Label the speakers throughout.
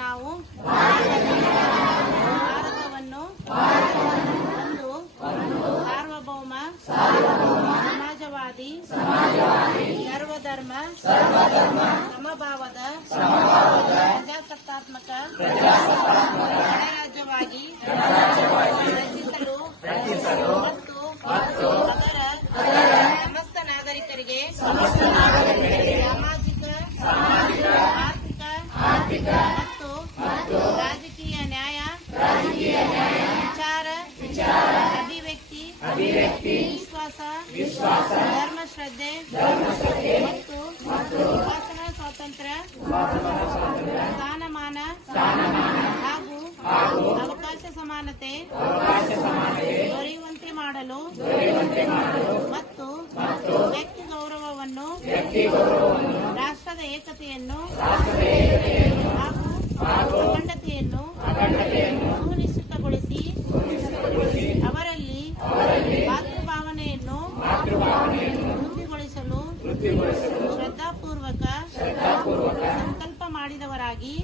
Speaker 1: ನಾವು ಭಾರತವನ್ನು ಒಂದು ಸಾರ್ವಭೌಮ, ಸಮಾಜವಾದಿ, ಸರ್ವಧರ್ಮ, ಸಮಭಾವದ, ಪ್ರಜಾಸತ್ತಾತ್ಮಕ, ಗಣರಾಜ್ಯವಾಗಿ ರಚಿಸಲು ಮತ್ತು ಅದರ ಸಮಸ್ತ ನಾಗರಿಕರಿಗೆ ಸಾಮಾಜಿಕ, ಆರ್ಥಿಕ ವಿಚಾರ ಅಭಿವ್ಯಕ್ತಿ ವಿಶ್ವಾಸ ಧರ್ಮ ಶ್ರದ್ಧೆ ಮತ್ತು ಉಪಾಸನಾ ಸ್ವಾತಂತ್ರ್ಯ ಸ್ಥಾನಮಾನ ಹಾಗೂ ಅವಕಾಶ ಸಮಾನತೆ ದೊರೆಯುವಂತೆ ಮಾಡಲು ಮತ್ತು ವ್ಯಕ್ತಿ ಗೌರವವನ್ನು ರಾಷ್ಟ್ರದ ಏಕತೆಯನ್ನು ವೃದ್ಧಿಗೊಳಿಸಲು ಶ್ರದ್ಧಾಪೂರ್ವಕ ಸಂಕಲ್ಪ ಮಾಡಿದವರಾಗಿ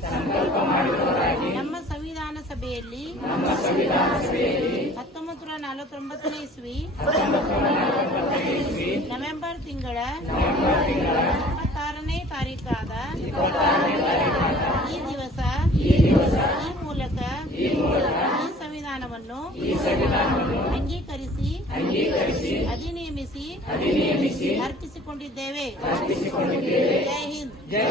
Speaker 1: ನಮ್ಮ ಸಂವಿಧಾನ ಸಭೆಯಲ್ಲಿ ಹತ್ತೊಂಬತ್ತು ನೂರ ನಲವತ್ತೊಂಬತ್ತನೇ ಇಸ್ವಿ ನವೆಂಬರ್ ತಿಂಗಳ ಇಪ್ಪತ್ತಾರನೇ ತಾರೀಕಾದ ಈ ದಿವಸ ಸಂವಿಧಾನವನ್ನು ಅಂಗೀಕರಿಸಿ ಅಧಿನಿಯಮಿಸಿ ಅರ್ಪಿಸಿಕೊಂಡಿದ್ದೇವೆ. ಜೈ ಹಿಂದ್.